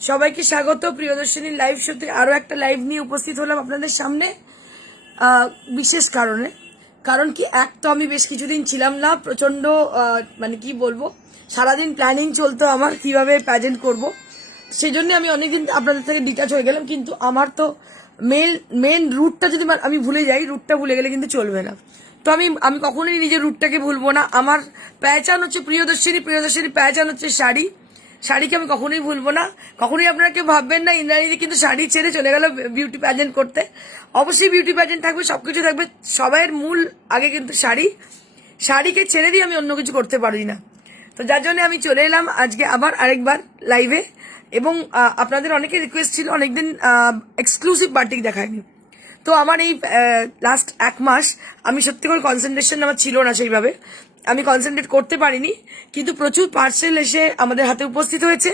সবাইকে স্বাগত প্রিয়দর্শিনীর লাইভ শোতে আরো একটা লাইভ নিয়ে উপস্থিত হলাম আপনাদের সামনে বিশেষ কারণে। কারণ কি, এক তো আমি বেশ কিছুদিন ছিলাম না, প্রচন্ড মানে কি বলবো, সারাদিন প্ল্যানিং চলতো আমার কিভাবে প্যাজেন্ট করব, সেই জন্য আমি অনেকদিন আপনাদের থেকে ডিটাচ হয়ে গেলাম। কিন্তু আমার তো মেন রুটটা যদি আমি ভুলে যাই, রুটটা ভুলে গেলে কিন্তু চলবে না। তো আমি আমি কখনোই নিজের রুটটাকে ভুলবো না। আমার পেহচান হচ্ছে প্রিয়দর্শিনী, প্রিয়দর্শিনী পেহচান হচ্ছে শাড়ি। শাড়িকে আমি কখনোই ভুলবো না। কখনোই আপনারা কেউ ভাববেন না ইন্দ্রাণী কিন্তু শাড়ি ছেড়ে চলে গেল বিউটি প্যাজেন্ট করতে। অবশ্যই বিউটি প্যাজেন্ট থাকবে, সবকিছু থাকবে, সবাইয়ের মূল আগে কিন্তু শাড়ি। শাড়িকে ছেড়ে দিয়ে আমি অন্য কিছু করতে পারি না। তো যার জন্য আমি চলে এলাম আজকে আবার আরেকবার লাইভে। এবং আপনাদের অনেকে রিকোয়েস্ট ছিল, অনেকদিন এক্সক্লুসিভ বাটিক দেখায়নি। তো আমার এই লাস্ট এক মাস আমি সত্যি করে কনসেন্ট্রেশন আমার ছিল না, সেইভাবে আমি কনসেন্ট্রেট করতে পারিনি। কিন্তু প্রচুর পার্সেল এসে আমাদের হাতে উপস্থিত হয়েছে।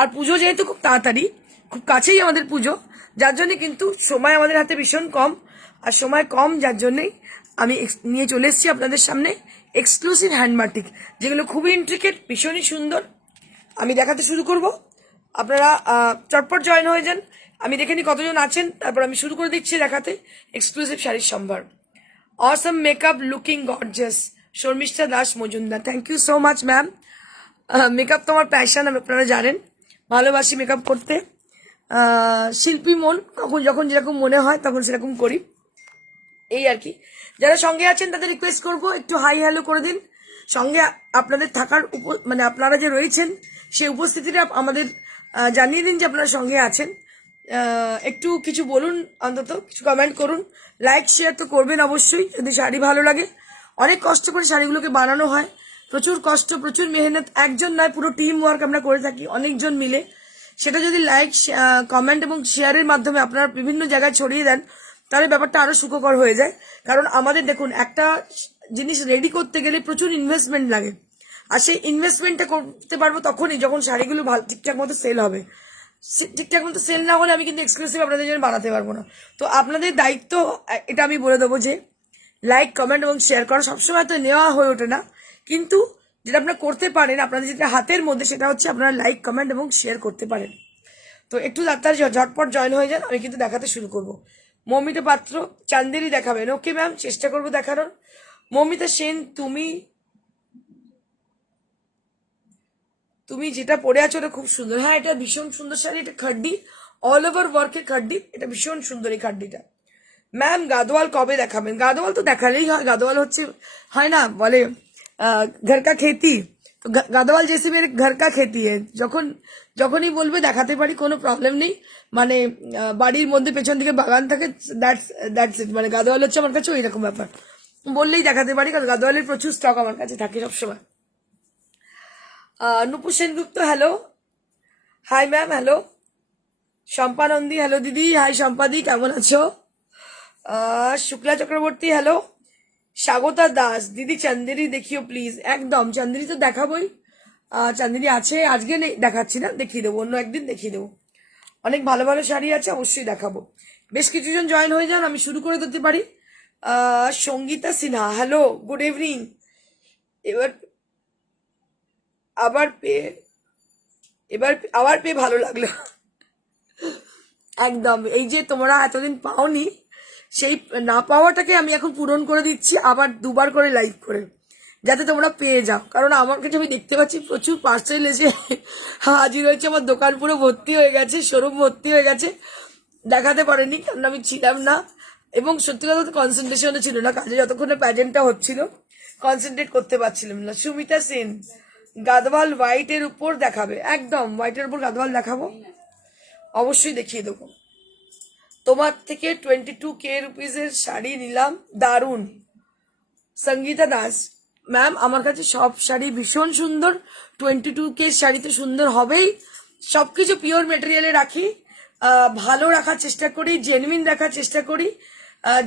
আর পুজো যেহেতু খুব তাড়াতাড়ি, খুব কাছেই আমাদের পুজো, যার জন্য কিন্তু সময় আমাদের হাতে ভীষণ কম। আর সময় কম যার জন্যই আমি নিয়ে চলে এসেছি আপনাদের সামনে এক্সক্লুসিভ হ্যান্ড বাটিক, যেগুলো খুবই ইন্ট্রিকেট, ভীষণই সুন্দর। আমি দেখাতে শুরু করব, আপনারা চটপট জয়েন হয়ে যান। আমি দেখে নি কতজন আছেন, তারপর আমি শুরু করে দিচ্ছি দেখাতে এক্সক্লুসিভ শাড়ির সম্ভার। Awesome makeup, looking gorgeous, Sharmistha Das Majumdar, thank you so much ma'am. Makeup তো আমার প্যাশন, আপনারা জানেন, ভালোবাসি মেকআপ করতে। শিল্পী মন, কখন যখন যেরকম মনে হয় তখন সেরকম করি, এই আর কি। যারা সঙ্গে আছেন তাদের রিকোয়েস্ট করব একটু হাই হ্যালো করে দিন। সঙ্গে আপনাদের থাকার মানে আপনারা যে রয়েছেন সেই উপস্থিতিটা আমাদের জানিয়ে দিন যে আপনারা সঙ্গে আছেন। একটু কিছু বলুন, অন্তত কিছু কমেন্ট করুন। লাইক শেয়ার তো করবেন অবশ্যই যদি শাড়ি ভালো লাগে। অনেক কষ্ট করে শাড়িগুলোকে বানানো হয়, প্রচুর কষ্ট, প্রচুর মেহনত, একজন নয় পুরো টিম ওয়ার্ক আমরা করে থাকি অনেকজন মিলে। সেটা যদি লাইক, কমেন্ট এবং শেয়ারের মাধ্যমে আপনারা বিভিন্ন জায়গায় ছড়িয়ে দেন, তাহলে ব্যাপারটা আরো সুখকর হয়ে যায়। কারণ আমাদের দেখুন, একটা জিনিস রেডি করতে গেলে প্রচুর ইনভেস্টমেন্ট লাগে। আর সেই ইনভেস্টমেন্টটা করতে পারবো তখনই যখন শাড়িগুলো ভালো ঠিকঠাক মতো সেল হবে। ঠিকঠাক মতো সেল না হলে আমি কিন্তু এক্সক্লুসিভ আপনাদের জন্য বানাতে পারবো না। তো আপনাদের দায়িত্ব, এটা আমি বলে দেবো যে লাইক, কমেন্ট এবং শেয়ার করা। সবসময় তো নেওয়া হয়ে ওঠে না, কিন্তু যেটা আপনারা করতে পারেন, আপনাদের যেটা হাতের মধ্যে, সেটা হচ্ছে আপনারা লাইক, কমেন্ট এবং শেয়ার করতে পারেন। তো একটু ডাক্তার ঝটপট জয়েন হয়ে যান, আমি কিন্তু দেখাতে শুরু করব। মৌমিতা পাত্র চান্দেরি দেখাবেন? ওকে ম্যাম, চেষ্টা করবো দেখানোর। মৌমিতা সেন, তুমি তুমি যেটা পরে আছো ওটা খুব সুন্দর। হ্যাঁ, এটা ভীষণ সুন্দর শাড়ি, এটা খাড্ডি, অল ওভার ওয়ার্কের খাড্ডি, এটা ভীষণ সুন্দর এই খাড্ডিটা। ম্যাম গাদোয়াল কবে দেখাবেন? গাদোয়াল তো দেখালেই হয়, গাদোয়াল হচ্ছে, হয় না বলে ঘর কা খেতি, তো গাদোয়াল জেসে মেরে ঘর কা খেতি যখন যখনই বলবে দেখাতে পারি, কোনো প্রবলেম নেই। মানে বাড়ির মধ্যে পেছন দিকে বাগান থাকে, দ্যাটস ইট। মানে গাদোয়াল হচ্ছে আমার কাছে ওই রকম ব্যাপার, বললেই দেখাতে পারি, কারণ গাদোয়ালের প্রচুর স্টক আমার কাছে থাকে সবসময়। Nupur Sengupta, hello, hi ma'am, hello. Shampa Nandi, hello দিদি, হাই শম্পাদি, কেমন আছো? শুক্লা চক্রবর্তী, হ্যালো। স্বাগতা দাস, দিদি চান্দেরি দেখিও প্লিজ। একদম, চান্দেরি তো দেখাবোই। চান্দেরি আছে, আজকে দেখাচ্ছি না, দেখিয়ে দেবো, অন্য একদিন দেখিয়ে দেবো। অনেক ভালো ভালো শাড়ি আছে, অবশ্যই দেখাবো। বেশ কিছুজন জয়েন হয়ে যান, আমি শুরু করে দিতে পারি। Sangeeta Sinha, hello, good evening. এবার আবার পেয়ে আবার পেয়ে ভালো লাগলো। একদম, এই যে তোমরা এতদিন পাওনি, সেই না পাওয়াটাকে আমি এখন পূরণ করে দিচ্ছি আবার দুবার করে লাইভ করে, যাতে তোমরা পেয়ে যাও। কারণ আমার কাছে আমি দেখতে পাচ্ছি প্রচুর পার্সেল এসে হাজির হয়েছে, আমার দোকান পুরো ভর্তি হয়ে গেছে, শোরুম ভর্তি হয়ে গেছে। দেখাতে পারিনি কারণ আমি ছিলাম না, এবং সত্যি কথা তো কনসেন্ট্রেশনও ছিল না কাজে, যতক্ষণে প্যাজেন্টটা হচ্ছিল কনসেন্ট্রেট করতে পারছিলাম না। সুমিতা সেন, গাদওয়াল হোয়াইটের উপর দেখাবে? একদম, হোয়াইটের উপর গাদওয়াল দেখাবো, অবশ্যই দেখিয়ে দেবো। তোমার থেকে 22K রুপিজের শাড়ি নিলাম, দারুণ। সঙ্গীতা দাস, ম্যাম আমার কাছে সব শাড়ি ভীষণ সুন্দর। 22K শাড়ি তো সুন্দর হবেই, সবকিছু পিওর মেটেরিয়ালে রাখি, ভালো রাখার চেষ্টা করি, জেনুইন রাখার চেষ্টা করি।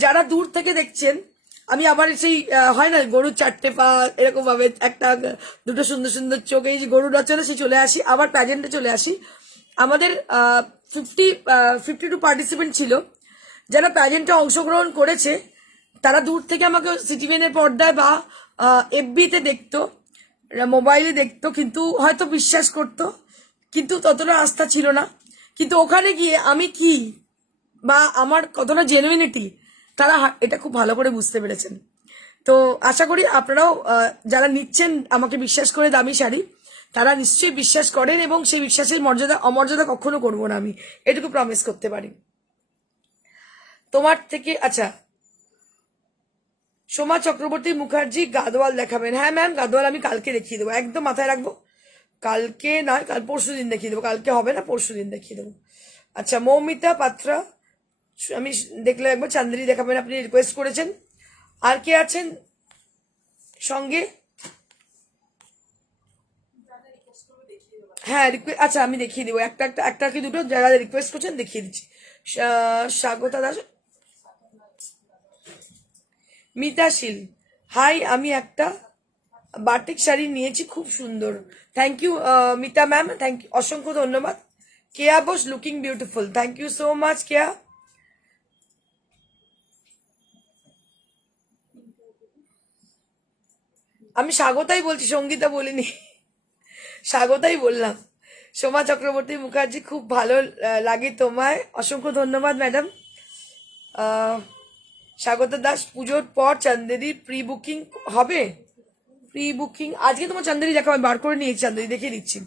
যারা দূর থেকে দেখছেন, আমি আবার সেই হয় না গরুর চারটে পা এরকম ভাবে, একটা দুটো সুন্দর সুন্দর চোখ, এই যে গরুর রচনা, সে চলে আসি, আবার প্যাজেন্টে চলে আসি। আমাদের 52 পার্টিসিপেন্ট ছিল, যারা প্যাজেন্টে অংশগ্রহণ করেছে, তারা দূর থেকে আমাকে সিটিভেনের পর্দায় বা এফবিতে দেখতো, মোবাইলে দেখতো, কিন্তু হয়তো বিশ্বাস করতো, কিন্তু ততটা আস্থা ছিল না। কিন্তু ওখানে গিয়ে আমি কি বা আমার কতটা জেনুইনিটি তারা এটা খুব ভালো করে বুঝতে পেরেছেন। তো আশা করি আপনারাও যারা নিচ্ছেন আমাকে বিশ্বাস করে দামি শাড়ি, তারা নিশ্চয়ই বিশ্বাস করেন এবং সেই বিশ্বাসের মর্যাদা অমর্যাদা কখনো করবো না, আমি এটুকু প্রমিস করতে পারি। তোমার থেকে আচ্ছা, সোমা চক্রবর্তী মুখার্জি গাদোয়াল দেখাবেন? হ্যাঁ ম্যাম, গাদোয়াল আমি কালকে দেখিয়ে দেবো, একদম মাথায় রাখবো। কালকে নয়, কাল পরশু দিন দেখিয়ে দেবো, কালকে হবে না, পরশু দিন দেখিয়ে দেবো। আচ্ছা, মৌমিতা পাত্রা, আমি দেখলে একবার চান্দেরি দেখাবেন, আপনি রিকোয়েস্ট করেছেন। আর কে আছেন সঙ্গে? হ্যাঁ, আচ্ছা আমি দেখিয়ে দিব, একটা কি দুটো যারা রিকোয়েস্ট করছেন দেখিয়ে দিচ্ছি। স্বাগতা দাস, মিতাশীল, হাই, আমি একটা বাটিক শাড়ি নিয়েছি, খুব সুন্দর। Thank you Mita ma'am, thank you, অসংখ্য ধন্যবাদ। Keya Bose, looking beautiful, thank you so much Keya. আমি স্বাগতাই বলছি, সঙ্গীতা বলিনি, স্বাগতাই বললাম। সোমা চক্রবর্তী মুখার্জি, খুব ভালো লাগে তোমায়, অসংখ্য ধন্যবাদ ম্যাডাম। স্বাগতা দাস, পুজোর পর চান্দেরি প্রি বুকিং হবে? প্রি বুকিং আজকে তোমার চান্দেরি দেখো, আমি বার করে নিয়েছি, চান্দেরি দেখিয়ে দিচ্ছি।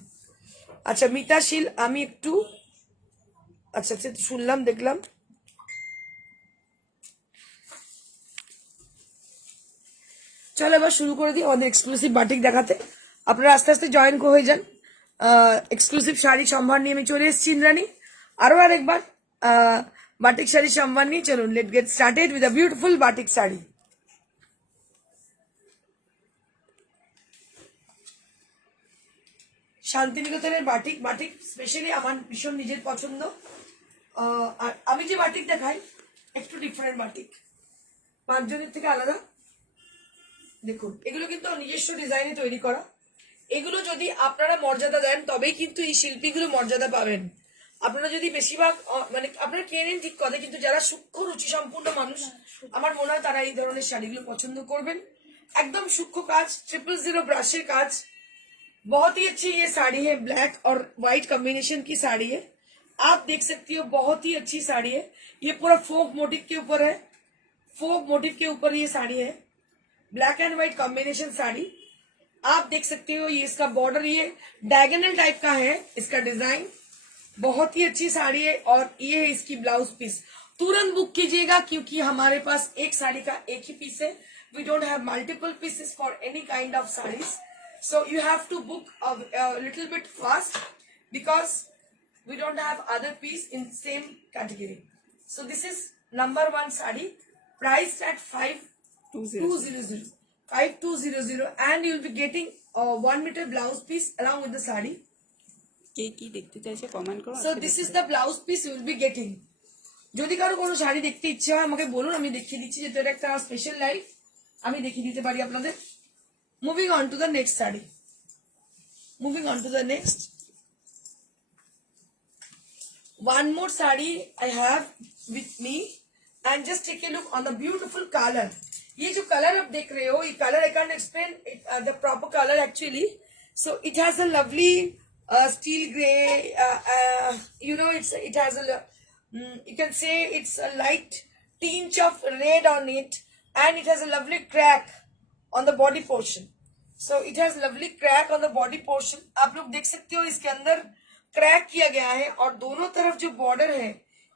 আচ্ছা মিতাশীল, আমি একটু আচ্ছা আচ্ছা শুনলাম, দেখলাম। চলো এবার শুরু করে দিই আমাদের এক্সক্লুসিভ বাটিক দেখাতে। আপনারা আস্তে আস্তে জয়েন হয়ে যান। এক্সক্লুসিভ শাড়ি সম্ভার নিয়ে আমি চলে এসেছি ইন্দ্রাণী, আরো আরেকবার বাটিক শাড়ি সম্ভার নিয়ে। চলুন, late get started with a beautiful batik sari. শান্তিনিকেতনের বাটিক, বাটিক স্পেশালি আমার ভীষণ নিজের পছন্দ। আর আমি যে বাটিক দেখাই একটু ডিফারেন্ট বাটিক, পাঁচজনের থেকে আলাদা। দেখুন, এগুলো কিন্তু নিজস্ব ডিজাইনে তৈরি করা। এগুলো যদি আপনারা মর্যাদা দেন তবেই কিন্তু এই শিল্পীগুলো মর্যাদা পাবেন। আপনারা যদি বেশিরভাগ মানে আপনারা কেনেন ঠিক কথা, কিন্তু যারা সূক্ষ্ম রুচি সম্পূর্ণ মানুষ, আমার মনে হয় তারা এই ধরনের শাড়িগুলো পছন্দ করবেন। একদম সূক্ষ্ম কাজ, 000 ব্রাশের কাজ। बहुत ही अच्छी ये साड़ी है, ब्लैक और व्हाइट कॉम्बिनेशन की साड़ी है। आप देख सकती हो, बहुत ही अच्छी साड़ी है। ये पूरा फोक मोटिव के ऊपर है, फोक मोटिव के ऊपर ये साड़ी है, black and white combination sari. आप देख सकते हो, ये इसका बॉर्डर ये डायगोनल टाइप का है, इसका डिजाइन बहुत ही अच्छी साड़ी है। और ये है इसकी ब्लाउज पीस। तुरंत बुक कीजिएगा क्योंकि हमारे पास एक साड़ी का एक ही पीस है। We don't have multiple pieces for any kind of saris, so you have to book a little bit fast because we don't have other piece in same category. So this is number 1 sari, priced at 5200 and you'll be getting a 1 meter blouse piece along with the sari. So this is the blouse piece you will be getting. যদি কারো কোনো শাড়ি দেখতে ইচ্ছে হয় আমাকে বলুন, আমি দেখিয়ে দিচ্ছি, যেহেতু এটা একটা স্পেশাল লাইভ, আমি দেখিয়ে দিতে পারি আপনাদের। Moving on to the next saree. Moving on to the next. One more saree I have with me, and just take a look on the beautiful color. ये जो color आप देख रहे हो, ये color I can't explain it, the proper color actually. So it has a lovely steel gray. You know, it has a you can say it's a light tinge of red on it, and it has a lovely crack on the body portion. So it has lovely crack on the body portion. आप लोग देख सकते हो इसके अंदर crack किया गया है, और दोनों तरफ जो बॉर्डर है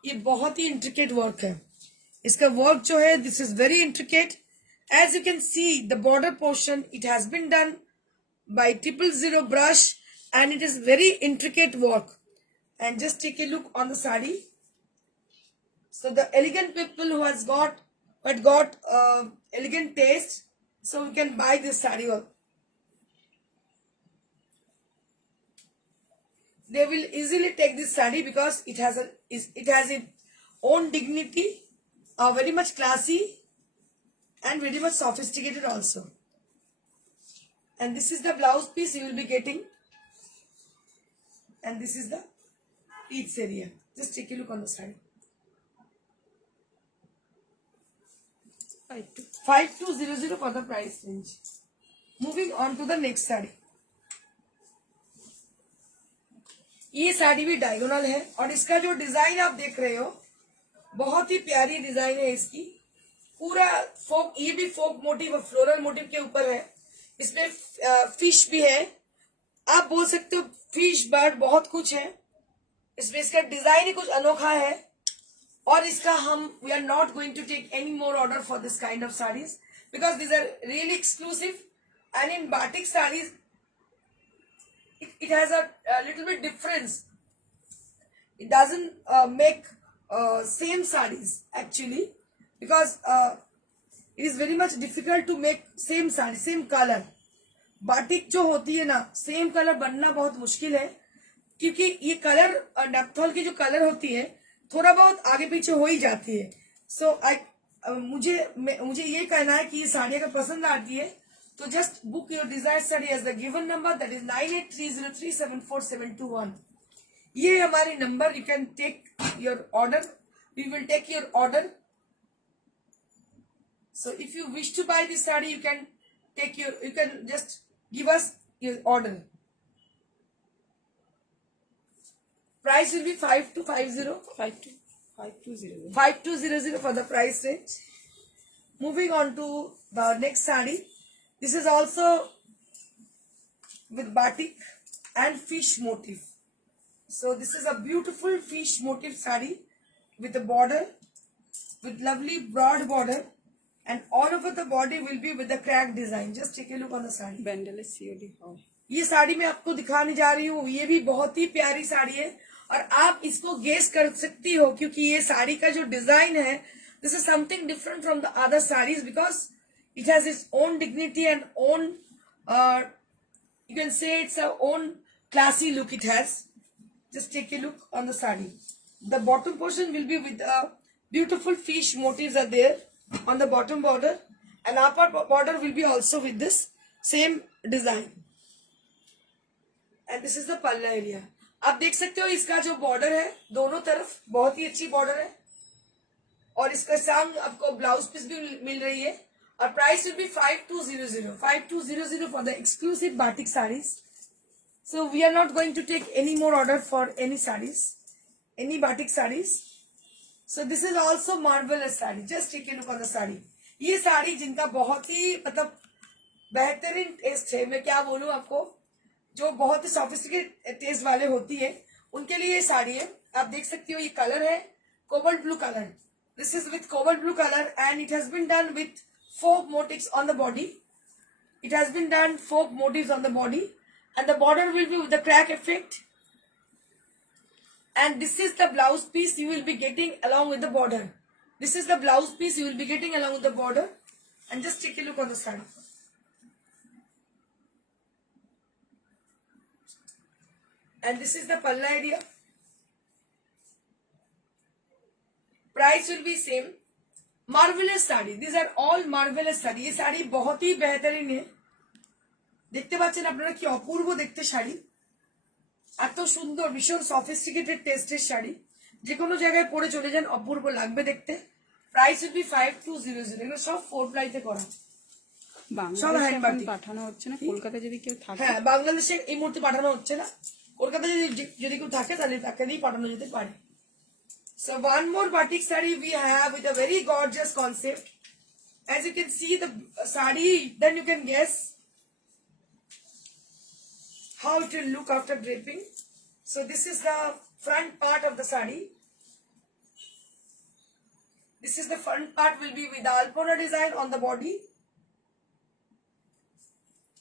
ये बहुत ही इंट्रिकेट वर्क है। इसका वर्क जो है, this is very intricate. As you can see the border portion, it has been done by 000 brush and it is very intricate work. And just take a look on the sari. So the elegant people who had got elegant taste, so we can buy this sari. They will easily take this sari because it has its own dignity, very much classy and very much sophisticated also. And this is the blouse piece you will be getting, and this is the pleats area. Just take a look on the sari. 5200 for the price range. Moving on to the next sari. ये साड़ी भी diagonal है और इसका जो design आप देख रहे हो बहुत ही प्यारी डिजाइन है इसकी। पूरा फोक, ये भी फोक मोटिव, फ्लोरल मोटिव के ऊपर है। इसमें फिश भी है, आप बोल सकते हो फिश बर्ड, बहुत कुछ है इसमें। इसका डिजाइन ही कुछ अनोखा है। और इसका हम we are not going to take any more order for this kind of saris because these are really exclusive and in batik saris it has a little bit difference. It doesn't make same sarees actually because it is very much difficult to make same saree, same color. Batik जो होती है ना, same colour बनना बहुत मुश्किल है क्योंकि ये कलर नैपथॉल की जो कलर होती है थोड़ा बहुत आगे पीछे हो ही जाती है। सो मुझे ये कहना है कि ये साड़ी अगर पसंद आती है तो just book your desire sari as the given number, that is 9830374721। ये हमारे number, you can take your order, we will take your order. So if you wish to buy this sari you can just give us your order. Price will be 5250 5200 for the price range. Moving on to the next saree. This is also with batik and fish motif. So this is a beautiful fish motif saree with a border, with lovely broad border, and all over the body will be with the crack design. Just take a look on the saree. Bundle COD। ये साड़ी मैं आपको दिखाने जा रही हूँ, ये भी बहुत ही प्यारी साड़ी है और आप इसको गेस कर सकती हो क्योंकि ये साड़ी का जो डिजाइन है, this is something different from the other saris because it has its own dignity and own, you can say it's a own classy look it has. Just take a look on the sari. The bottom portion will be with beautiful fish motifs are there on the bottom border and upper border will be also with this same design and this is the palla area. आप देख सकते हो इसका जो border है दोनों तरफ बहुत ही अच्छी बॉर्डर है और इसका संग आपको ब्लाउज पीस भी मिल रही है और price will be 5200 for the exclusive batik saris. So we are not going to take any more order for any saris, any batik saris. So this is also marvellous sari. Just take a look on the sari. ये साड़ी जिनका बहुत ही मतलब बेहतरीन test है, मैं क्या बोलूं आपको, जो बहुत ही सोफिस्टिकेटेड टेस्ट वाले होती है उनके लिए ये साड़ी है। आप देख सकती हो ये कलर है cobalt blue colour. This is with cobalt blue colour and it has been done with folk motifs on the body. It has been done folk motifs on the body and the border will be with the crack effect and this is the blouse piece you will be getting along with the border. This is the blouse piece you will be getting along with the border and just take a look on the sari. And this is the palla area. Price will be same. Marvelous sari, these are all marvelous sari. ये साड़ी बहुत ही बेहतरीन है। দেখতে পাচ্ছেন আপনারা কি অপূর্ব দেখতে শাড়ি, এত সুন্দর, ভীষণ সফিস্টিকেটেড টেস্টের শাড়ি, যে কোনো জায়গায় পরে চলে যান অপূর্ব লাগবে দেখতে। Price will be 5200। এগুলো সব 4 প্লাইতে করা, সব হ্যান্ড বাটিক। পাঠানো হচ্ছে না কলকাতা, যদি কেউ থাকে। হ্যাঁ, বাংলাদেশে এই মুহূর্তে পাঠানো হচ্ছে না, কলকাতা যদি কেউ থাকে তাহলে তাকে দিয়ে পাঠানো যেতে পারে। So one more batik saree we have with a very gorgeous concept. As you can see the saree, then you can guess how it will look after draping. So this is the front part of the saree. This is the front part will be with the alpona design on the body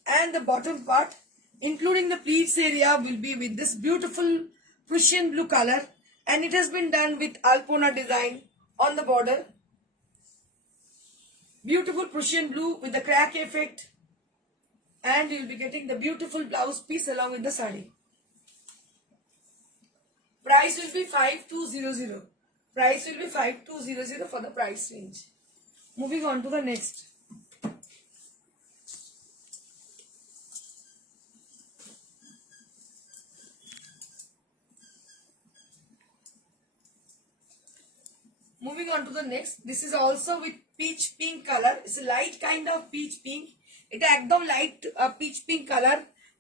and the bottom part including the pleats area will be with this beautiful Prussian blue color and it has been done with alpona design on the border. Beautiful Prussian blue with the crack effect and you will be getting the beautiful blouse piece along with the saree. Price will be 5200. Price will be 5200 for the price range. Moving on to the next. Moving on to the next, this is also with peach pink color. It's a light kind of peach pink. এটা একদম light pitch pink colour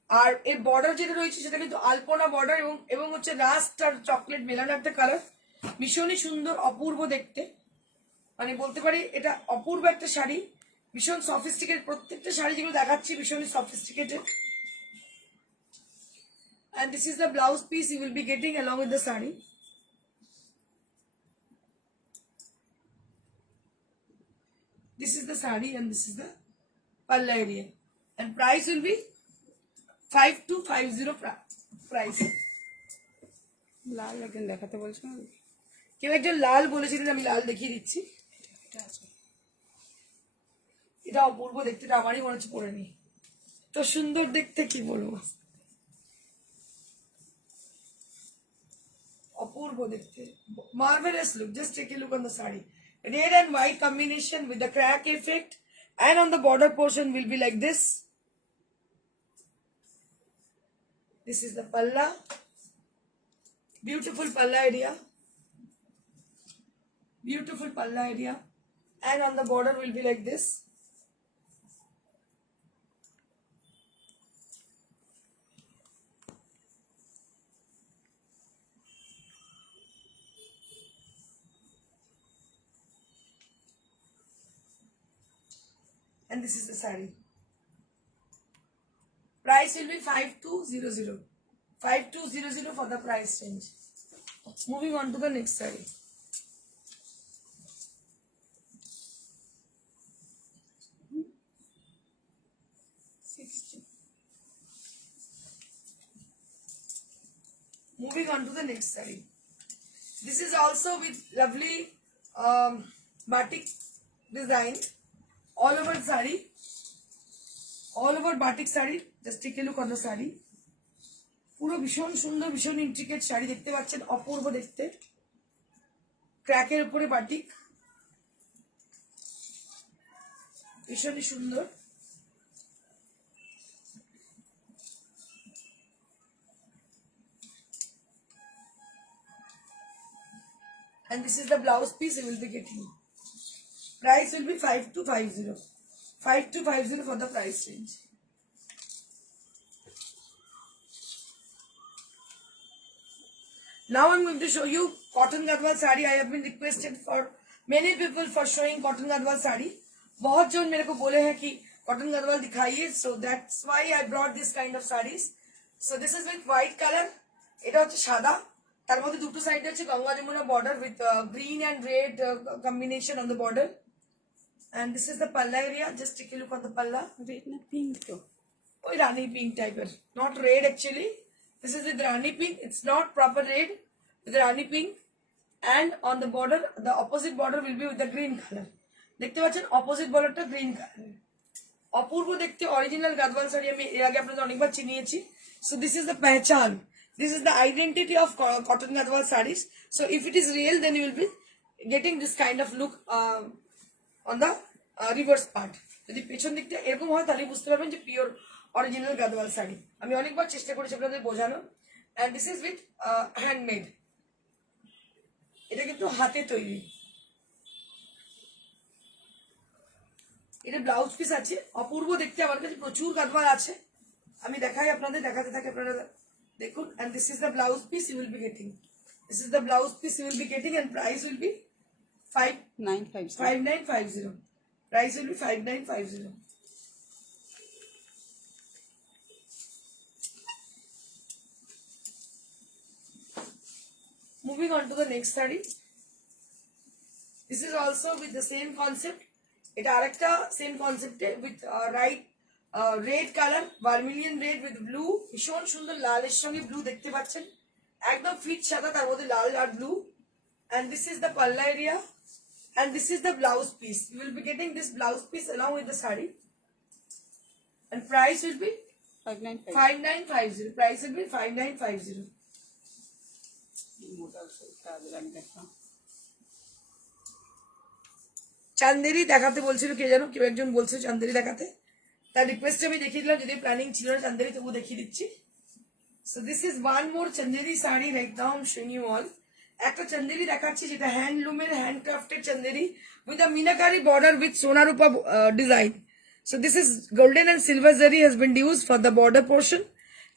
আর এর border যেটা রয়েছে সেটা কিন্তু আলপনা border এবং এবং হচ্ছে রাস্ট আর চকলেট মেলানো একটা কালার, ভীষণই সুন্দর, অপূর্ব দেখতে। মানে বলতে পারি এটা অপূর্ব একটা শাড়ি, ভীষণ সফিস্টিকেটেড। প্রত্যেকটা শাড়ি যেগুলো দেখাচ্ছি ভীষণই sophisticated. And this is the blouse piece you will be getting along with the saree. This is the saree and this is the palla area. And price will be 5250 price. লাল একজন দেখাতে বলছো না? কেউ একজন লাল বলেছিলেন, আমি লাল দেখিয়ে দিচ্ছি। এটা আছে। এটা অপূর্ব দেখতে, এটা আমারই মনে হচ্ছে পরে নি, তো সুন্দর দেখতে, কি বলবো, অপূর্ব দেখতে, marvelous look. Just take a look on the saree. Red and white combination with the crack effect, and on the border portion will be like this. This is the palla, beautiful palla area, beautiful palla area, and on the border will be like this. And this is the saree. Price will be 5200. 5200 for the price range. Moving on to the next saree. Moving on to the next saree. This is also with lovely batik design all over saree, all over batik saree. Just take a look on the saree. পুরো ভীষণ সুন্দর, ভীষণ intricate sari দেখতে পাচ্ছেন, অপূর্ব দেখতে, ক্র্যাকের উপরে batik, ভীষণই সুন্দর। And this is the blouse piece you will be getting. Price will be 5250. 5250 for the price range. Now I'm going to show you cotton gadwal saree. I have been requested for many people for showing cotton gadwal saree. बहुत जन मेरे को बोले हैं कि cotton gadwal दिखाइए, so that's why I brought this kind of sarees. So this is with white color. এটা হচ্ছে সাদা, তার মধ্যে দুটো সাইড আছে Ganga Jamuna border with green and red combination on the border. And this is the palla area. Just take a look on the palla. Red না pink তো? ওই রানী pink type, not red actually. This is with Rani pink. It's not proper red, with Rani pink. And on the border, the opposite border will be with the green color. দেখতে পাচ্ছেন opposite borderটা green color. অপূর্ব দেখতে original Gadwal sari আমি এর আগে আপনাদের অনেকবার চিনিয়েছি। So this is the pehchan. This is the identity of cotton gadwal sarees. So if it is real, then you will be getting this kind of look on the reverse part. যদি পেছন দিকটা এরকম হয় তাহলে বুঝতে পারবেন যে pure original Gadwal sari. আমি অনেকবার চেষ্টা করেছি আপনাদের বোঝানো। And this is with handmade. এটা কিন্তু হাতে তৈরি। এটা ব্লাউজ পিস আছে, অপূর্ব দেখতে, আমার কাছে প্রচুর গাদওয়াল আছে, আমি দেখাই আপনাদের, দেখাতে থাকি আপনারা দেখুন। And this is the blouse piece you will be getting. This is the blouse piece you will be getting, and price will be 5950. Price will be 5950. Moving on to the next saree. This is also with the same concept. এটা আরেকটা same কনসেপ্টে with red colour, vermilion red with blue, ভীষণ সুন্দর লালের সঙ্গে blue দেখতে পাচ্ছেন, একদম ফিট সাদা, তার মধ্যে লাল আর blue. And this is the palla area, and this is the blouse piece. You will be getting this blouse piece along with the saree, and price will be 5950. Price will be 5950. Chanderi দেখাতে বলছিল কে যেন, কেউ একজন বলছিল চান্দেরি দেখাতে, তার রিকোয়েস্টে আমি দেখিয়ে দিলাম, যদি প্ল্যানিং ছিল না চান্দেরি তবু দেখিয়ে দিচ্ছি। So this is one more Chanderi sari right now I am showing you all. একটা চান্দেরি দেখাচ্ছি যেটা হ্যান্ডলুমের handcrafted Chanderi with a meenakari border with সোনারূপা design. So this is golden and silver zari has been used for the border portion,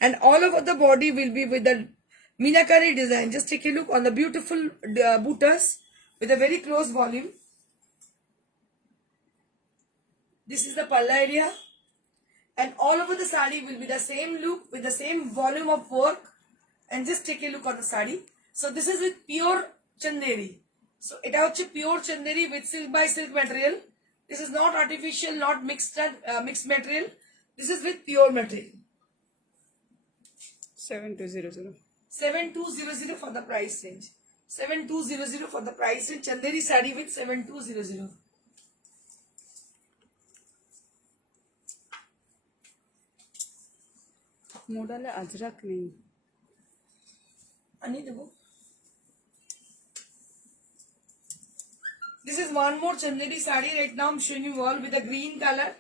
and all over the body will be with the meenakari design. Just take a look on the beautiful buttas with a very close volume. This is the palla area, and all over the sari will be the same look with the same volume of work. And just take a look on the sari. So this is with pure chanderi. So এটা হচ্ছে pure chanderi with silk by silk material. This is not artificial, not mixed material. This is with pure material. 7200. 7200 for the price range. 7200 for the price range. Chanderi sari with 7200. মোডালে Ajrak নেই। আনিয়ে দেবো। This is one more chanderi sari right now I'm showing you all with a green color,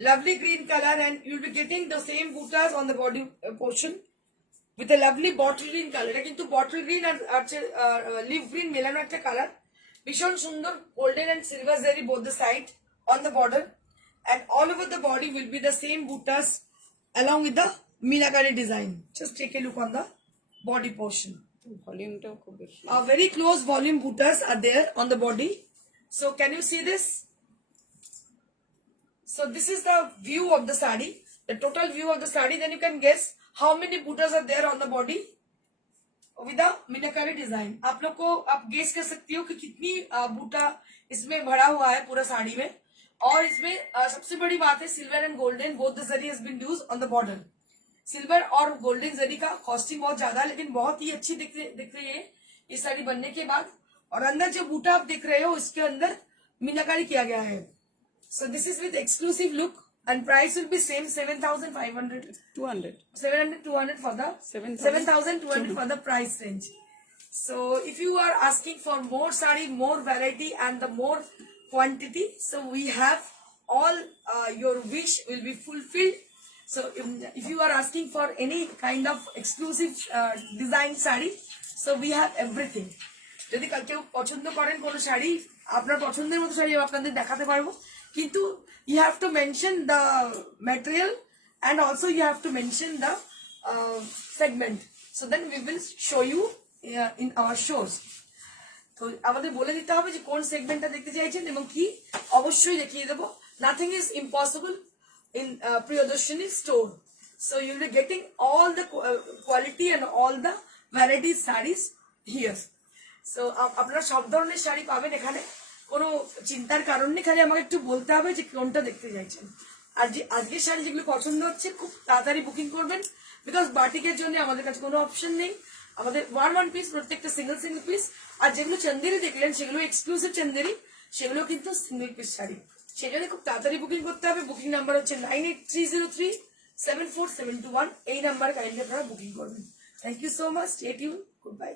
lovely green color, and you'll be getting the same buttas on the body portion with a lovely bottle green color. এটা কিন্তু bottle green আর leaf green মেলানো একটা colour, ভীষণ সুন্দর, golden and silver zari both the side on the border, and all over the body will be the same buttas along with the meenakari design. Just take a look on the body portion. ভলিউমটাও খুব বেশি। Very close volume buttas are there on the body. So can you see this? So this is the view of the sari, the total view of the sari. Then you can guess how many buttas are there on the body with the meenakari design. आप लोग को आप guess कर सकती हो कि कितनी बूटा इसमें भरा हुआ है पूरा साड़ी में। और इसमें सबसे बड़ी बात है silver and golden both the zari has been used on the border. Silver और गोल्डन जरी का कॉस्टिंग बहुत ज्यादा है, लेकिन बहुत ही अच्छी दिख रही है ये साड़ी बनने के बाद। और अंदर जो बूटा आप देख रहे हो इसके अंदर मीनाकारी किया गया है। सो this is with exclusive look and price will B same 7,500 200 700 200 for the 7,200 for the price range. So if you are asking for more sari, more variety and the more quantity, so we have all your wish will be fulfilled. So if you are asking for any kind of exclusive design sari, so we have everything. যদি কেউ পছন্দ করেন কোনো শাড়ি, আপনার পছন্দের মতো শাড়ি আপনাদের দেখাতে পারবো, কিন্তু you have to mention the material and also you have to mention the segment, so then we will show you in our shows. তো আমাদের বলে দিতে হবে যে কোন সেগমেন্টটা দেখতে চাইছেন এবং কি, অবশ্যই দেখিয়ে দেবো। Nothing is impossible in Priyadarshini store. So you'll be getting all the quality and all the variety sarees here. So আপনারা সব ধরনের শাড়ি পাবেন এখানে, কোনো চিন্তার কারণ নেই, খালি আমাকে একটু বলতে হবে যে কোনটা দেখতে চাইছেন। আর যে আজকের শাড়ি যেগুলো পছন্দ হচ্ছে খুব তাড়াতাড়ি বুকিং করবেন, বিকজ বাটিকের জন্য আমাদের কাছে কোনো অপশন নেই, আমাদের ওয়ান পিস প্রত্যেকটা সিঙ্গেল পিস। আর যেগুলো চন্দেরি দেখলেন সেগুলো এক্সক্লুসিভ চন্দেরি, সেগুলো কিন্তু সিঙ্গেল পিস শাড়ি, সেজন্য খুব তাড়াতাড়ি বুকিং করতে হবে। বুকিং নাম্বার হচ্ছে 9830374721, এই নাম্বারে কাইন্ডলি আপনারা বুকিং করবেন। Thank you so much, stay tune, good bye.